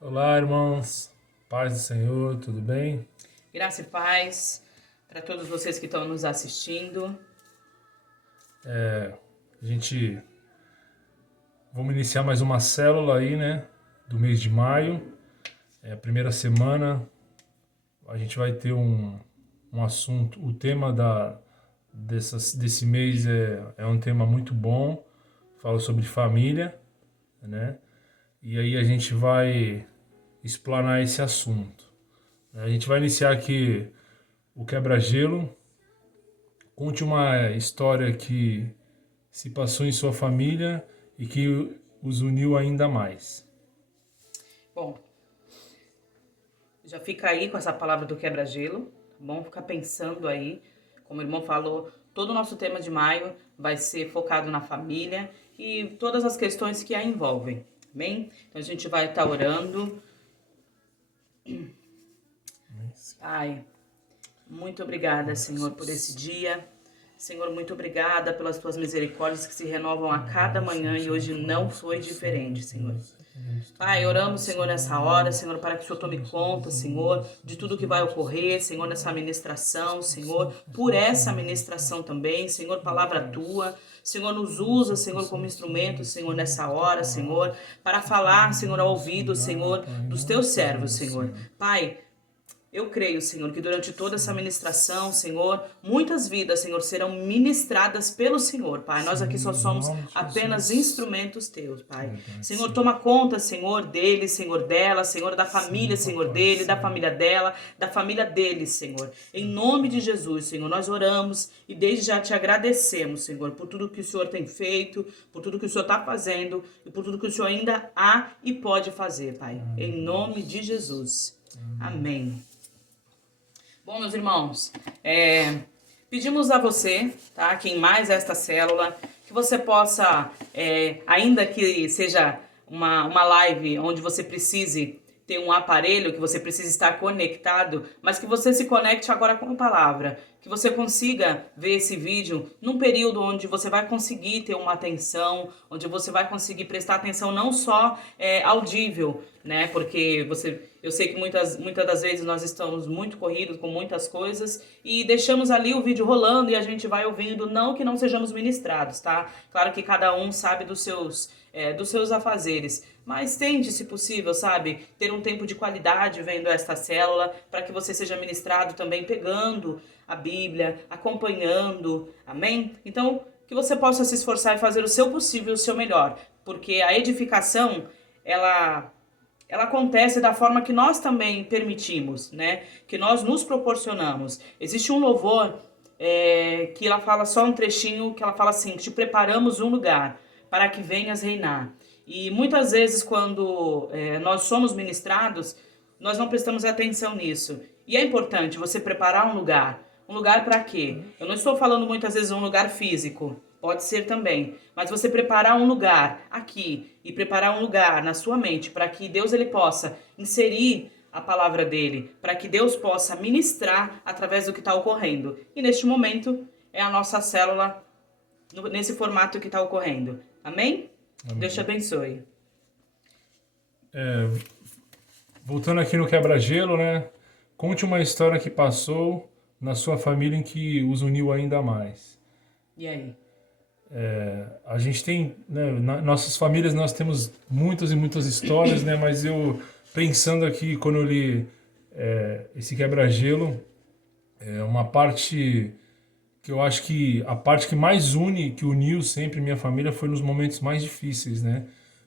Olá, irmãos. Paz do Senhor, tudo bem? Graça e paz para todos vocês que estão nos assistindo. A gente vamos iniciar mais uma célula aí, né? Do mês de maio. É a primeira semana. A gente vai ter um assunto. O tema desse mês é um tema muito bom. Fala sobre família, né? E aí a gente vai explanar esse assunto. A gente vai iniciar aqui o quebra-gelo. Conte uma história que se passou em sua família e que os uniu ainda mais. Bom, já fica aí com essa palavra do quebra-gelo, tá bom? Fica pensando aí, como o irmão falou, todo o nosso tema de maio vai ser focado na família e todas as questões que a envolvem, amém? Então a gente vai estar orando. Pai, muito obrigada, Senhor, por esse dia. Senhor, muito obrigada pelas tuas misericórdias que se renovam a cada manhã e hoje não foi diferente, Senhor. Pai, oramos, Senhor, nessa hora, Senhor, para que o Senhor tome conta, Senhor, de tudo que vai ocorrer, Senhor, nessa ministração, Senhor, por essa ministração também, Senhor, palavra tua. Senhor, nos usa, Senhor, como instrumento, Senhor, nessa hora, Senhor, para falar, Senhor, ao ouvido, Senhor, dos teus servos, Senhor. Pai, eu creio, Senhor, que durante toda essa ministração, Senhor, muitas vidas, Senhor, serão ministradas pelo Senhor, Pai. Nós aqui só somos apenas instrumentos teus, Pai. Senhor, toma conta, Senhor, dele, Senhor, dela, Senhor, da família, Senhor, dele, da família dela, da família dele, Senhor. Em nome de Jesus, Senhor, nós oramos e desde já te agradecemos, Senhor, por tudo que o Senhor tem feito, por tudo que o Senhor está fazendo e por tudo que o Senhor ainda há e pode fazer, Pai. Em nome de Jesus. Amém. Bom, meus irmãos, pedimos a você, tá, que em mais esta célula, que você possa, ainda que seja uma live onde você precise ter um aparelho, que você precise estar conectado, mas que você se conecte agora com a palavra, que você consiga ver esse vídeo num período onde você vai conseguir ter uma atenção, onde você vai conseguir prestar atenção não só audível, né? Porque eu sei que muitas das vezes nós estamos muito corridos com muitas coisas e deixamos ali o vídeo rolando e a gente vai ouvindo, não que não sejamos ministrados, tá? Claro que cada um sabe dos seus afazeres, mas tente, se possível, sabe, ter um tempo de qualidade vendo esta célula para que você seja ministrado também pegando a Bíblia, acompanhando, amém? Então, que você possa se esforçar e fazer o seu possível, o seu melhor, porque a edificação, ela acontece da forma que nós também permitimos, né? Que nós nos proporcionamos. Existe um louvor que ela fala só um trechinho, que ela fala assim, te preparamos um lugar para que venhas reinar. E muitas vezes quando nós somos ministrados, nós não prestamos atenção nisso. E é importante você preparar um lugar. Um lugar para quê? Eu não estou falando muitas vezes um lugar físico, pode ser também, mas você preparar um lugar aqui e preparar um lugar na sua mente para que Deus ele possa inserir a palavra dele, para que Deus possa ministrar através do que está ocorrendo. E neste momento é a nossa célula nesse formato que está ocorrendo. Amém? Amém. Deus te abençoe. Voltando aqui no quebra-gelo, né? Conte uma história que passou na sua família em que os uniu ainda mais. E aí? A gente tem, né, nossas famílias nós temos muitas e muitas histórias, né? Mas eu pensando aqui quando eu li esse quebra-gelo, uma parte que eu acho que a parte que mais une, que uniu sempre minha família foi nos momentos mais difíceis, né?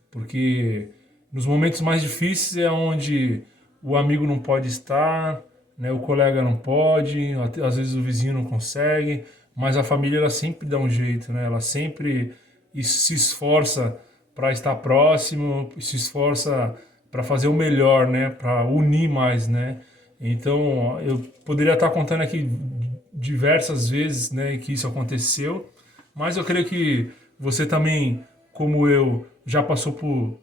Porque nos momentos mais difíceis é onde o amigo não pode estar, né? O colega não pode, às vezes o vizinho não consegue, mas a família ela sempre dá um jeito, né? Ela sempre se esforça para estar próximo, se esforça para fazer o melhor, né? Para unir mais, né? Então, eu poderia estar contando aqui diversas vezes, né, que isso aconteceu, mas eu creio que você também, como eu, já passou por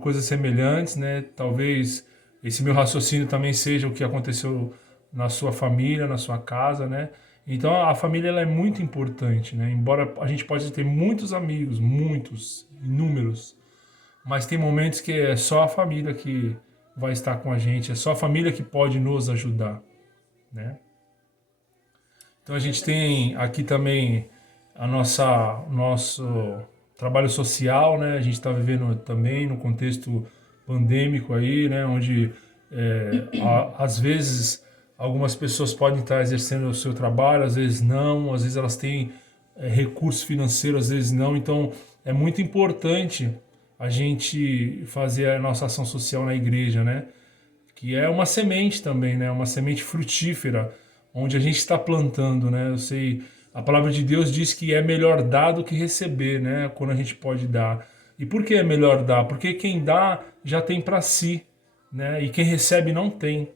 coisas semelhantes, né? Talvez esse meu raciocínio também seja o que aconteceu na sua família, na sua casa, né? Então a família ela é muito importante, né? Embora a gente possa ter muitos amigos, muitos, inúmeros, mas tem momentos que é só a família vai estar com a gente, é só a família que pode nos ajudar, né? Então a gente tem aqui também o nosso trabalho social, né? A gente está vivendo também no contexto pandêmico aí, né? Onde às vezes algumas pessoas podem estar exercendo o seu trabalho, às vezes não, às vezes elas têm recursos financeiros, às vezes não. Então é muito importante a gente fazer a nossa ação social na igreja, né? Que é uma semente também, né? Uma semente frutífera, onde a gente está plantando, né? Eu sei, a palavra de Deus diz que é melhor dar do que receber, né? Quando a gente pode dar. E por que é melhor dar? Porque quem dá já tem para si, né? E quem recebe não tem,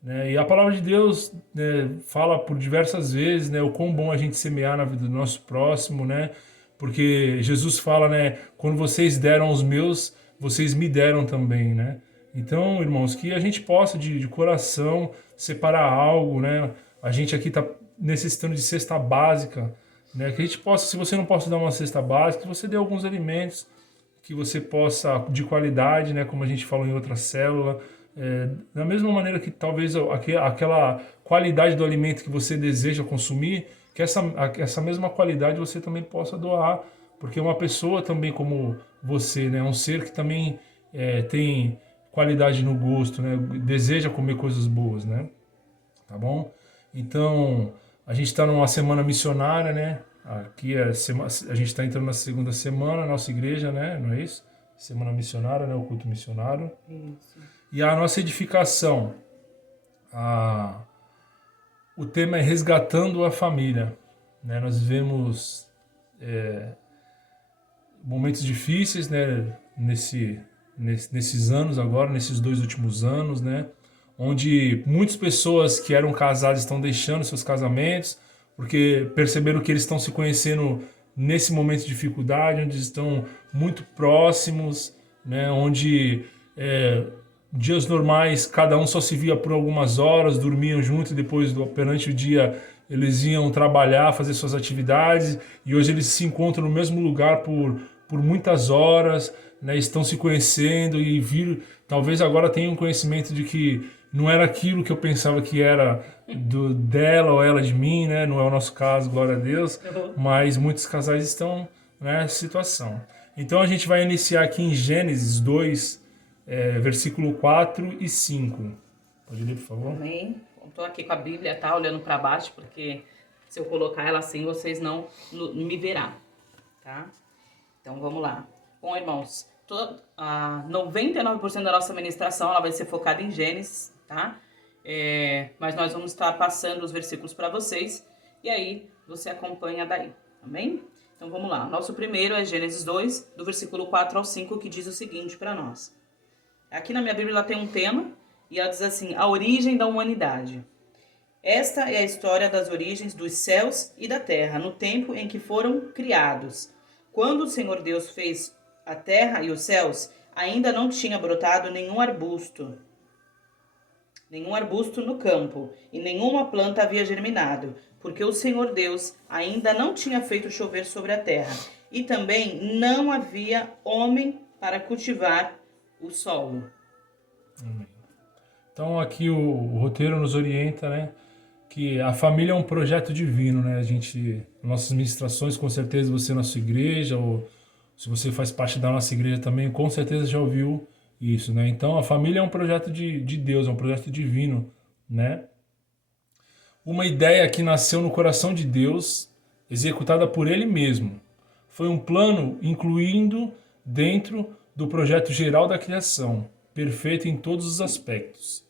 né? E a palavra de Deus, né, fala por diversas vezes, né? O quão bom a gente semear na vida do nosso próximo, né? Porque Jesus fala, né? Quando vocês deram aos meus, vocês me deram também, né? Então, irmãos, que a gente possa de coração separar algo, né? A gente aqui está necessitando de cesta básica, né? Que a gente possa, se você não pode dar uma cesta básica, que você dê alguns alimentos que você possa, de qualidade, né? Como a gente falou em outra célula, da mesma maneira que talvez aquela qualidade do alimento que você deseja consumir, que essa mesma qualidade você também possa doar, porque uma pessoa também como você, né? Um ser que também tem qualidade no gosto, né? Deseja comer coisas boas, né? Tá bom? Então, a gente está numa semana missionária, né? Aqui a gente está entrando na segunda semana, na nossa igreja, né? Não é isso? Semana missionária, né? O culto missionário. Isso. E a nossa edificação, o tema é resgatando a família, né? Nós vivemos momentos difíceis, né? Nesses anos agora, nesses 2 últimos anos, né? Onde muitas pessoas que eram casadas estão deixando seus casamentos, porque perceberam que eles estão se conhecendo nesse momento de dificuldade, onde estão muito próximos, né? Onde dias normais cada um só se via por algumas horas, dormiam junto e depois, perante o dia, eles iam trabalhar, fazer suas atividades, e hoje eles se encontram no mesmo lugar por muitas horas, né? Estão se conhecendo e talvez agora tenham conhecimento de que não era aquilo que eu pensava que era dela ou ela de mim, né? Não é o nosso caso, glória a Deus, mas muitos casais estão nessa situação. Então a gente vai iniciar aqui em Gênesis 2, versículo 4 e 5. Pode ler, por favor? Amém. Estou aqui com a Bíblia, tá? Olhando para baixo, porque se eu colocar ela assim, vocês não me verão, tá? Então vamos lá. Bom, irmãos, 99% da nossa ministração ela vai ser focada em Gênesis, tá? Mas nós vamos estar passando os versículos para vocês e aí você acompanha daí, amém? Então vamos lá. Nosso primeiro é Gênesis 2, do versículo 4 ao 5, que diz o seguinte para nós. Aqui na minha Bíblia ela tem um tema e ela diz assim: a origem da humanidade. Esta é a história das origens dos céus e da terra, no tempo em que foram criados. Quando o Senhor Deus fez a terra e os céus, ainda não tinha brotado nenhum arbusto no campo, e nenhuma planta havia germinado, porque o Senhor Deus ainda não tinha feito chover sobre a terra, e também não havia homem para cultivar o solo. Então aqui o roteiro nos orienta, né? Que a família é um projeto divino, né? Nossas ministrações, com certeza você na sua igreja, ou se você faz parte da nossa igreja também, com certeza já ouviu isso, né? Então a família é um projeto de Deus, é um projeto divino, né? Uma ideia que nasceu no coração de Deus, executada por Ele mesmo. Foi um plano incluindo dentro do projeto geral da criação, perfeito em todos os aspectos.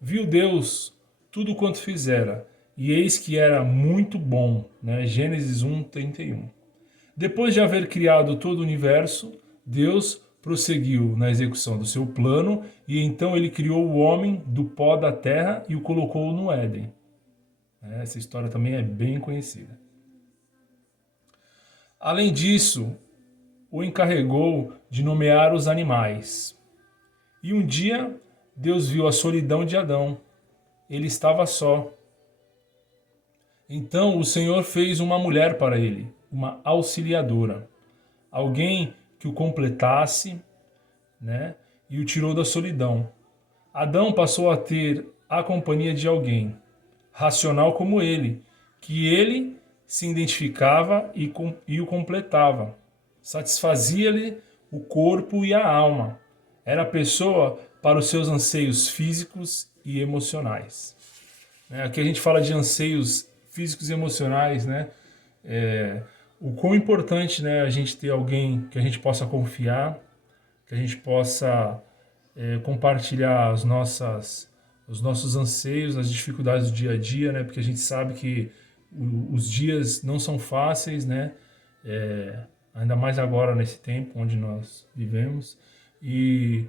Viu Deus tudo quanto fizera, e eis que era muito bom, né? Gênesis 1:31. Depois de haver criado todo o universo, Deus prosseguiu na execução do seu plano, e então ele criou o homem do pó da terra e o colocou no Éden. Essa história também é bem conhecida. Além disso, o encarregou de nomear os animais. E um dia, Deus viu a solidão de Adão. Ele estava só. Então o Senhor fez uma mulher para ele, uma auxiliadora, alguém que o completasse, né, e o tirou da solidão. Adão passou a ter a companhia de alguém, racional como ele, que ele se identificava e o completava. Satisfazia-lhe o corpo e a alma. Era a pessoa para os seus anseios físicos e emocionais. Aqui a gente fala de anseios físicos e emocionais, né? O quão importante, né, a gente ter alguém que a gente possa confiar, que a gente possa compartilhar os nossos anseios, as dificuldades do dia a dia, né? Porque a gente sabe que os dias não são fáceis, né? Ainda mais agora nesse tempo onde nós vivemos. E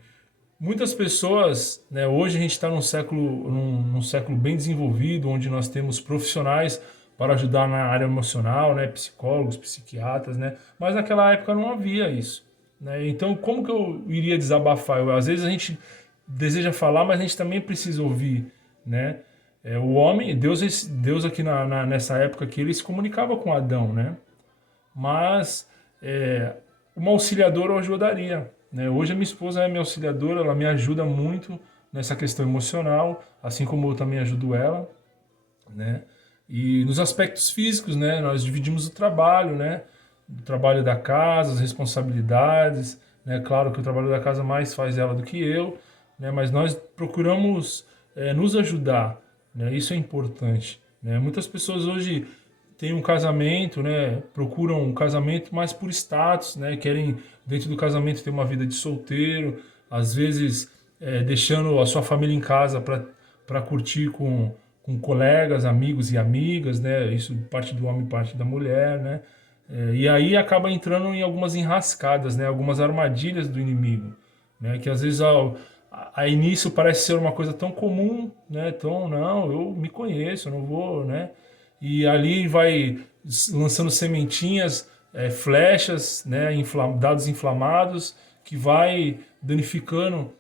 muitas pessoas, né? Hoje a gente está num século bem desenvolvido, onde nós temos profissionais para ajudar na área emocional, né? Psicólogos, psiquiatras, né? Mas naquela época não havia isso. Né? Então, como que eu iria desabafar? Às vezes a gente deseja falar, mas a gente também precisa ouvir, né? O homem, Deus aqui nessa época aqui, ele se comunicava com Adão, né? Mas uma auxiliadora o ajudaria, né? Hoje a minha esposa é minha auxiliadora, ela me ajuda muito nessa questão emocional, assim como eu também ajudo ela, né? E nos aspectos físicos, né? Nós dividimos o trabalho, né? O trabalho da casa, as responsabilidades, né? Claro que o trabalho da casa mais faz ela do que eu, né? Mas nós procuramos nos ajudar, né? Isso é importante, né? Muitas pessoas hoje têm um casamento, né? Procuram um casamento mais por status, né? Querem dentro do casamento ter uma vida de solteiro, às vezes deixando a sua família em casa para curtir com colegas, amigos e amigas, né? Isso parte do homem, parte da mulher, né? E aí acaba entrando em algumas enrascadas, né? Algumas armadilhas do inimigo, né? Que às vezes a início parece ser uma coisa tão comum, né? Então, não, eu me conheço, eu não vou, né? E ali vai lançando sementinhas, flechas, né? Dados inflamados, que vai danificando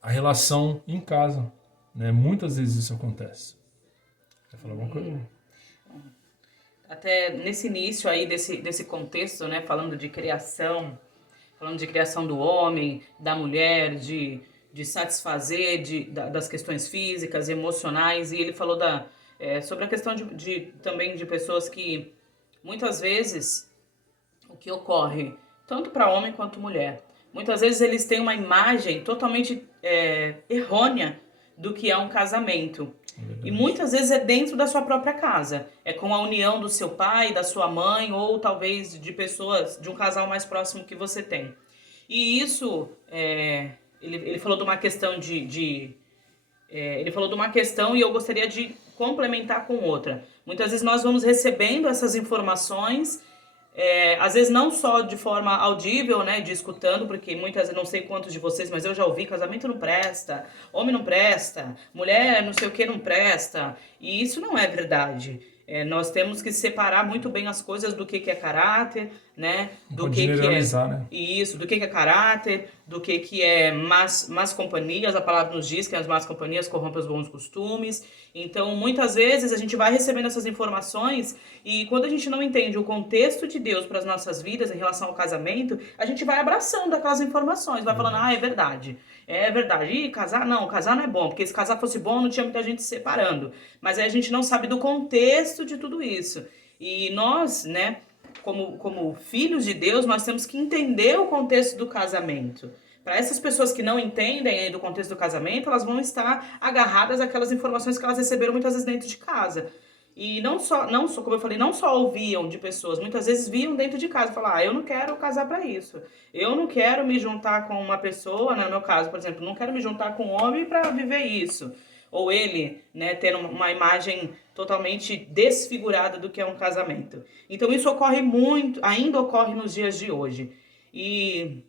a relação em casa, né? Muitas vezes isso acontece. Quer falar alguma coisa? Até nesse início aí desse contexto, né, falando de criação do homem, da mulher, de satisfazer das questões físicas, emocionais, e ele falou sobre a questão também de pessoas que muitas vezes o que ocorre, tanto para homem quanto mulher, muitas vezes eles têm uma imagem totalmente errônea do que é um casamento. E muitas vezes é dentro da sua própria casa. É com a união do seu pai, da sua mãe, ou talvez de pessoas, de um casal mais próximo que você tem. E isso, ele falou de uma questão ele falou de uma questão e eu gostaria de complementar com outra. Muitas vezes nós vamos recebendo essas informações, às vezes não só de forma audível, né, de escutando, porque muitas vezes, não sei quantos de vocês, mas eu já ouvi, casamento não presta, homem não presta, mulher não sei o que não presta, e isso não é verdade. Nós temos que separar muito bem as coisas do que é caráter, né? Do que generalizar, né? Isso, do que é caráter, do que é más companhias. A palavra nos diz que as más companhias corrompem os bons costumes. Então, muitas vezes a gente vai recebendo essas informações e quando a gente não entende o contexto de Deus para as nossas vidas em relação ao casamento, a gente vai abraçando aquelas informações, vai falando, é verdade. É verdade. E casar não é bom, porque se casar fosse bom, não tinha muita gente se separando. Mas aí a gente não sabe do contexto de tudo isso. E nós, né, como filhos de Deus, nós temos que entender o contexto do casamento. Para essas pessoas que não entendem do contexto do casamento, elas vão estar agarradas àquelas informações que elas receberam muitas vezes dentro de casa. E não só, como eu falei, não só ouviam de pessoas, muitas vezes viam dentro de casa, falar, eu não quero casar para isso. Eu não quero me juntar com uma pessoa, no meu caso, por exemplo, não quero me juntar com um homem para viver isso. Ou ele, né, tendo uma imagem totalmente desfigurada do que é um casamento. Então isso ocorre muito, ainda ocorre nos dias de hoje. E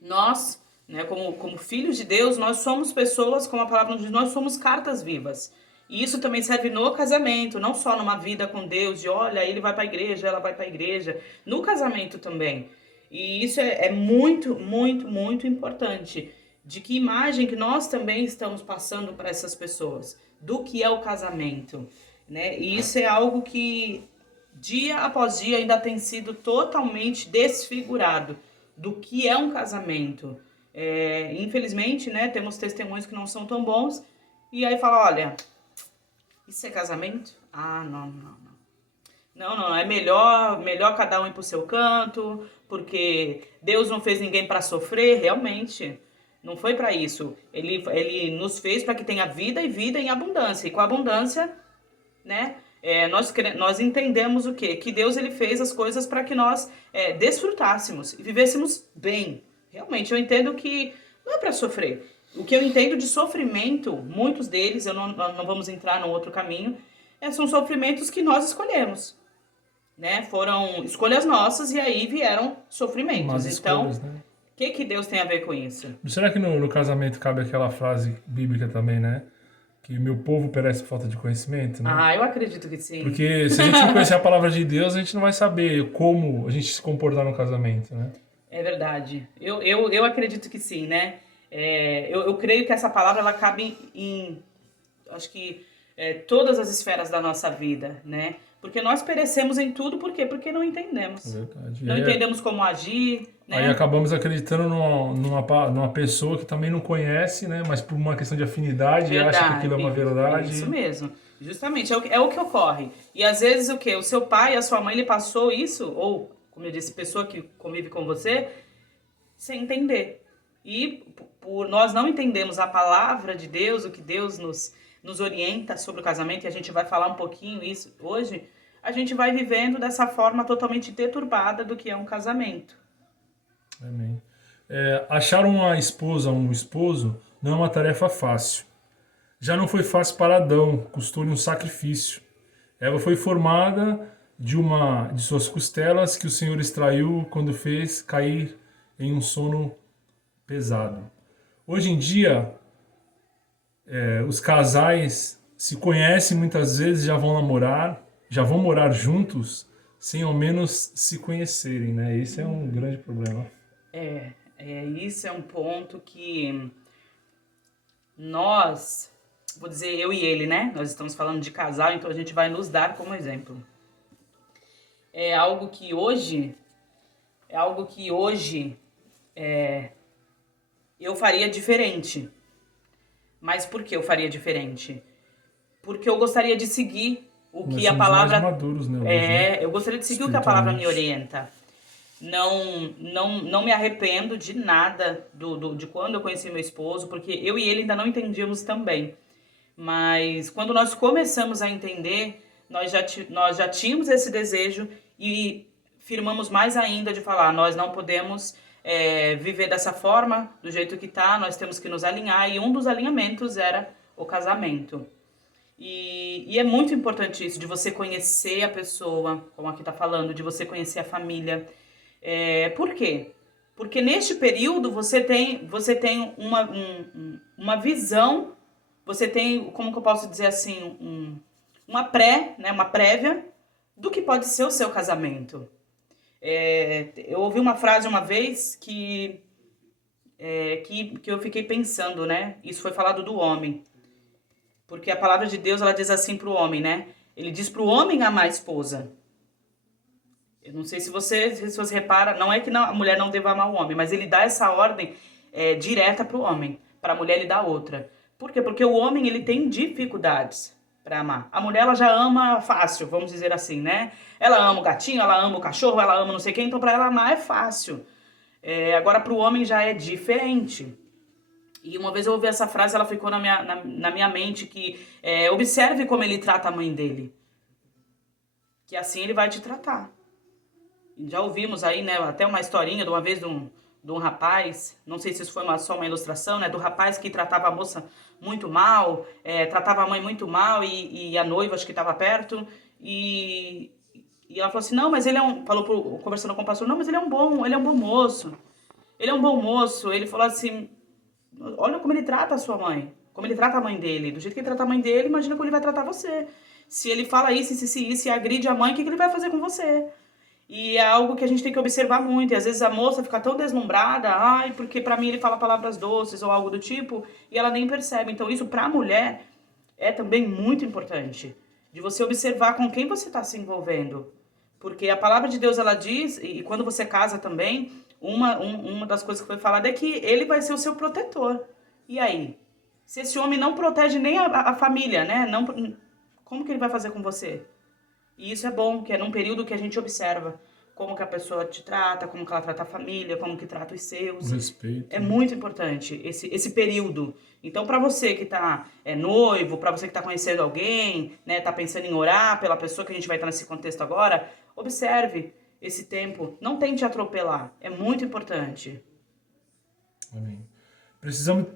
nós, né, como filhos de Deus, nós somos pessoas, como a palavra nos diz, nós somos cartas vivas. E isso também serve no casamento, não só numa vida com Deus, de olha, ele vai para a igreja, ela vai para a igreja. No casamento também. E isso é muito, muito, muito importante. De que imagem que nós também estamos passando para essas pessoas. Do que é o casamento. Né? E isso é algo que dia após dia ainda tem sido totalmente desfigurado. Do que é um casamento. Infelizmente, né, temos testemunhos que não são tão bons, e aí fala, olha, isso é casamento? Ah, não, não, não. Não, não, é melhor cada um ir pro seu canto, porque Deus não fez ninguém para sofrer, realmente. Não foi para isso. Ele nos fez para que tenha vida e vida em abundância. E com abundância, né, nós entendemos o quê? Que Deus ele fez as coisas para que nós desfrutássemos e vivêssemos bem. Realmente, eu entendo que não é para sofrer. O que eu entendo de sofrimento, muitos deles, nós não vamos entrar num outro caminho, são sofrimentos que nós escolhemos, né? Foram escolhas nossas e aí vieram sofrimentos. Umas Então, escolhas, né? o que Deus tem a ver com isso? Será que no casamento cabe aquela frase bíblica também, né? Que meu povo perece por falta de conhecimento, né? Ah, eu acredito que sim. Porque se a gente não conhecer a palavra de Deus, a gente não vai saber como a gente se comportar no casamento, né? É verdade. Eu acredito que sim, né? Eu creio que essa palavra ela cabe em acho que todas as esferas da nossa vida, né? Porque nós perecemos em tudo, por quê? Porque não entendemos. É verdade. Não entendemos como agir, né? Aí acabamos acreditando numa pessoa que também não conhece, né? Mas por uma questão de afinidade, acha que aquilo é uma verdade. Isso mesmo. Justamente, é o que ocorre. E às vezes o quê? O seu pai, a sua mãe, ele passou isso, ou, como eu disse, pessoa que convive com você, sem entender. E por nós não entendemos a palavra de Deus, o que Deus nos orienta sobre o casamento, e a gente vai falar um pouquinho isso hoje, a gente vai vivendo dessa forma totalmente deturbada do que é um casamento. Amém. Achar uma esposa, um esposo, não é uma tarefa fácil. Já não foi fácil para Adão, custou-lhe um sacrifício. Eva foi formada de suas costelas que o Senhor extraiu quando fez cair em um sono pesado. Hoje em dia, os casais se conhecem muitas vezes, já vão namorar, já vão morar juntos, sem ao menos se conhecerem, né? Esse é um grande problema. Isso é um ponto que nós, vou dizer eu e ele, né? Nós estamos falando de casal, então a gente vai nos dar como exemplo. É algo que hoje eu faria diferente. Mas por que eu faria diferente? Porque eu gostaria de seguir o que a palavra... mais maduros, né, hoje, né? Eu gostaria de seguir o que a palavra me orienta. Não me arrependo de nada de quando eu conheci meu esposo, porque eu e ele ainda não entendíamos também. Mas quando nós começamos a entender, nós já tínhamos esse desejo e firmamos mais ainda de falar, nós não podemos viver dessa forma, do jeito que tá, nós temos que nos alinhar, e um dos alinhamentos era o casamento. E é muito importante isso, de você conhecer a pessoa, como aqui tá falando, de você conhecer a família. Por quê? Porque neste período você tem uma visão, você tem, como que eu posso dizer assim, uma prévia do que pode ser o seu casamento. Eu ouvi uma frase uma vez que eu fiquei pensando, né? Isso foi falado do homem. Porque a palavra de Deus, ela diz assim pro homem, né? Ele diz pro homem amar a esposa. Eu não sei se você repara, não é que a mulher não deva amar o homem, mas ele dá essa ordem direta pro homem. Para a mulher ele dá outra. Por quê? Porque o homem ele tem dificuldades para amar. A mulher ela já ama fácil, vamos dizer assim, né? Ela ama o gatinho, ela ama o cachorro, ela ama não sei quem, então para ela amar é fácil. Agora para o homem já é diferente. E uma vez eu ouvi essa frase, ela ficou na minha mente, que observe como ele trata a mãe dele. Que assim ele vai te tratar. Já ouvimos aí, né, até uma historinha de uma vez de um rapaz, não sei se isso foi só uma ilustração, né, do rapaz que tratava a moça muito mal, tratava a mãe muito mal e a noiva, acho que estava perto, e ela falou assim, não, mas ele conversando com o pastor, não, mas ele é um bom moço, ele é um bom moço, ele falou assim, olha como ele trata a sua mãe, como ele trata a mãe dele, do jeito que ele trata a mãe dele, imagina como ele vai tratar você, se ele fala isso e agride a mãe, o que ele vai fazer com você? E é algo que a gente tem que observar muito. E às vezes a moça fica tão deslumbrada, porque pra mim ele fala palavras doces ou algo do tipo, e ela nem percebe. Então isso pra mulher é também muito importante. De você observar com quem você está se envolvendo. Porque a palavra de Deus, ela diz, e quando você casa também, uma das coisas que foi falada é que ele vai ser o seu protetor. E aí? Se esse homem não protege nem a família, né? Não, como que ele vai fazer com você? E isso é bom, que é num período que a gente observa como que a pessoa te trata, como que ela trata a família, como que trata os seus. O respeito. É muito importante esse período. Então, para você que tá noivo, para você que tá conhecendo alguém, né, tá pensando em orar pela pessoa, que a gente vai estar nesse contexto agora, observe esse tempo. Não tente atropelar. É muito importante. Amém. Precisamos,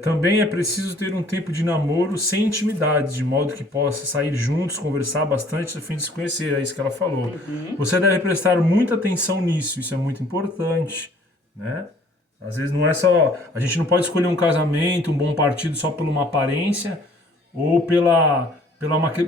também é preciso ter um tempo de namoro sem intimidade, de modo que possa sair juntos, conversar bastante a fim de se conhecer. É isso que ela falou. Você deve prestar muita atenção nisso, isso é muito importante, né? Às vezes não é só... A gente não pode escolher um casamento, um bom partido só por uma aparência ou por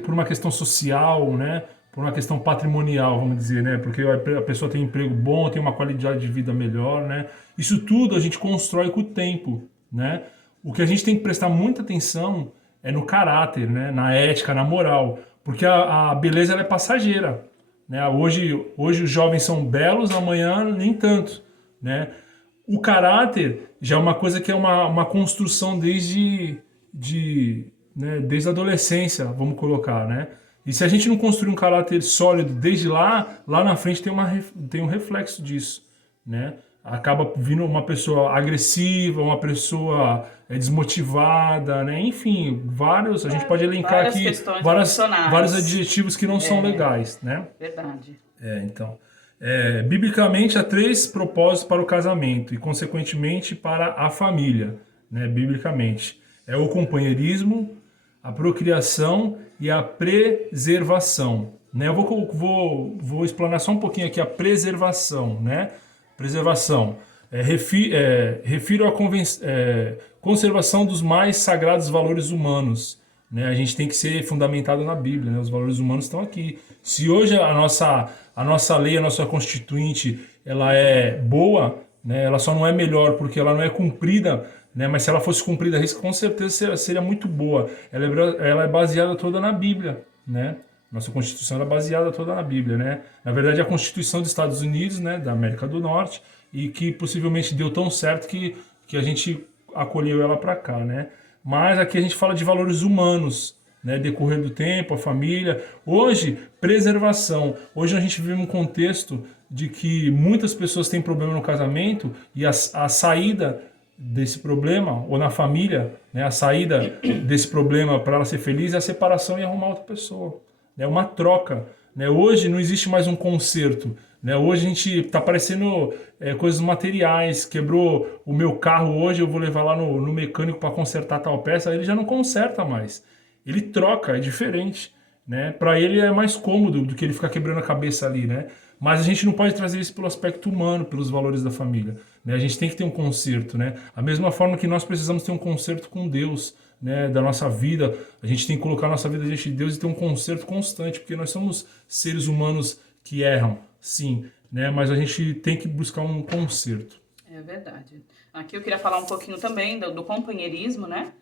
uma questão social, né? Por uma questão patrimonial, vamos dizer, né? Porque a pessoa tem um emprego bom, tem uma qualidade de vida melhor, né? Isso tudo a gente constrói com o tempo, né? O que a gente tem que prestar muita atenção é no caráter, né? Na ética, na moral, porque a beleza ela é passageira, né? Hoje os jovens são belos, amanhã nem tanto, né? O caráter já é uma coisa que é uma construção desde a adolescência, vamos colocar, né? E se a gente não construir um caráter sólido desde lá na frente tem um reflexo disso, né? Acaba vindo uma pessoa agressiva, uma pessoa desmotivada, né? Enfim, a gente pode elencar aqui vários adjetivos que não são legais, né? Verdade. Então, biblicamente há 3 propósitos para o casamento e, consequentemente, para a família, né? Biblicamente. É o companheirismo, a procriação e a preservação, né? Eu vou explanar só um pouquinho aqui a preservação, né? Preservação. Refiro à conservação dos mais sagrados valores humanos, né? A gente tem que ser fundamentado na Bíblia, né? Os valores humanos estão aqui. Se hoje a nossa lei, a nossa constituinte, ela é boa, né? Ela só não é melhor porque ela não é cumprida, né? Mas se ela fosse cumprida, com certeza seria muito boa. Ela é baseada toda na Bíblia, né? Nossa Constituição é baseada toda na Bíblia, né? Na verdade, é a Constituição dos Estados Unidos, né? Da América do Norte, e que possivelmente deu tão certo que a gente acolheu ela para cá, né? Mas aqui a gente fala de valores humanos, né? Decorrer do tempo, a família. Hoje, preservação. Hoje a gente vive um contexto de que muitas pessoas têm problema no casamento e a saída desse problema, ou na família, né, a saída desse problema para ela ser feliz é a separação e arrumar outra pessoa. É uma troca, né? Hoje não existe mais um conserto, né? Hoje a gente está parecendo coisas materiais. Quebrou o meu carro hoje, eu vou levar lá no mecânico para consertar tal peça, ele já não conserta mais. Ele troca, é diferente, né? Para ele é mais cômodo do que ele ficar quebrando a cabeça ali, né? Mas a gente não pode trazer isso pelo aspecto humano, pelos valores da família, né? A gente tem que ter um conserto, né? A mesma forma que nós precisamos ter um conserto com Deus, né? Da nossa vida, a gente tem que colocar a nossa vida diante de Deus e ter um conserto constante, porque nós somos seres humanos que erram, sim, né? Mas a gente tem que buscar um conserto. É verdade. Aqui eu queria falar um pouquinho também do companheirismo, né?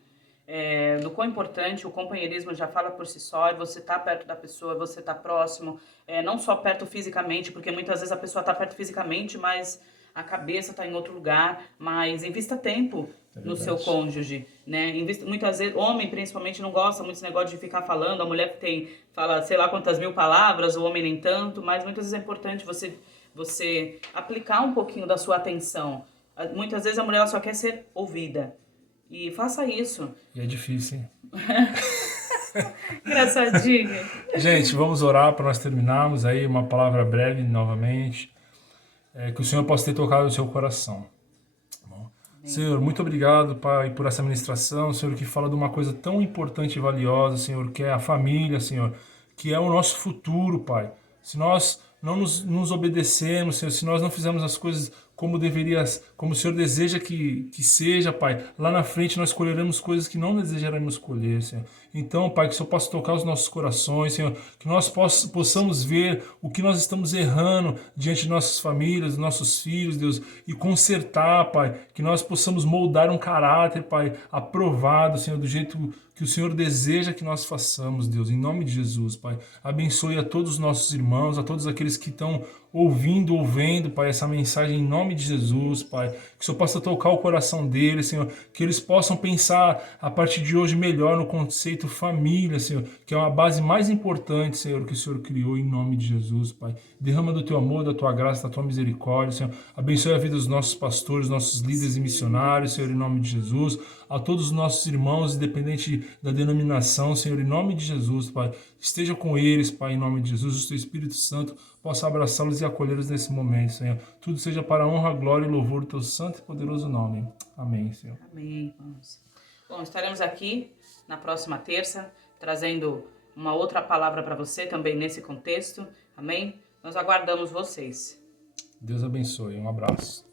Do quão importante o companheirismo já fala por si só, você tá perto da pessoa, você tá próximo, não só perto fisicamente, porque muitas vezes a pessoa tá perto fisicamente, mas a cabeça tá em outro lugar, mas invista tempo no seu cônjuge, né? Muitas vezes, homem principalmente não gosta muito desse negócio de ficar falando, a mulher fala sei lá quantas mil palavras, o homem nem tanto, mas muitas vezes é importante você aplicar um pouquinho da sua atenção. Muitas vezes a mulher ela só quer ser ouvida. E faça isso. E é difícil, hein? Engraçadinho. Gente, vamos orar para nós terminarmos aí, uma palavra breve novamente. Que o Senhor possa ter tocado no seu coração. Bom, Senhor, muito obrigado, Pai, por essa ministração, Senhor, que fala de uma coisa tão importante e valiosa, Senhor, que é a família, Senhor, que é o nosso futuro, Pai. Se nós não nos obedecemos, Senhor, se nós não fizermos as coisas como o Senhor deseja que seja, Pai, lá na frente nós colheremos coisas que não desejaremos colher, Senhor. Então, Pai, que o Senhor possa tocar os nossos corações, Senhor, que nós possamos ver o que nós estamos errando diante de nossas famílias, dos nossos filhos, Deus, e consertar, Pai, que nós possamos moldar um caráter, Pai, aprovado, Senhor, do jeito que que o Senhor deseja que nós façamos, Deus, em nome de Jesus, Pai. Abençoe a todos os nossos irmãos, a todos aqueles que estão ouvindo ou vendo, Pai, essa mensagem em nome de Jesus, Pai. Que o Senhor possa tocar o coração deles, Senhor. Que eles possam pensar a partir de hoje melhor no conceito família, Senhor. Que é uma base mais importante, Senhor, que o Senhor criou em nome de Jesus, Pai. Derrama do Teu amor, da Tua graça, da Tua misericórdia, Senhor. Abençoe a vida dos nossos pastores, nossos líderes e missionários, Senhor, em nome de Jesus. A todos os nossos irmãos, independente da denominação, Senhor, em nome de Jesus, Pai. Esteja com eles, Pai, em nome de Jesus. O Teu Espírito Santo possa abraçá-los e acolhê-los nesse momento, Senhor. Tudo seja para a honra, glória e louvor do Teu santo e poderoso nome. Amém, Senhor. Amém, irmãos. Bom, estaremos aqui na próxima terça, trazendo uma outra palavra para você, também nesse contexto. Amém? Nós aguardamos vocês. Deus abençoe. Um abraço.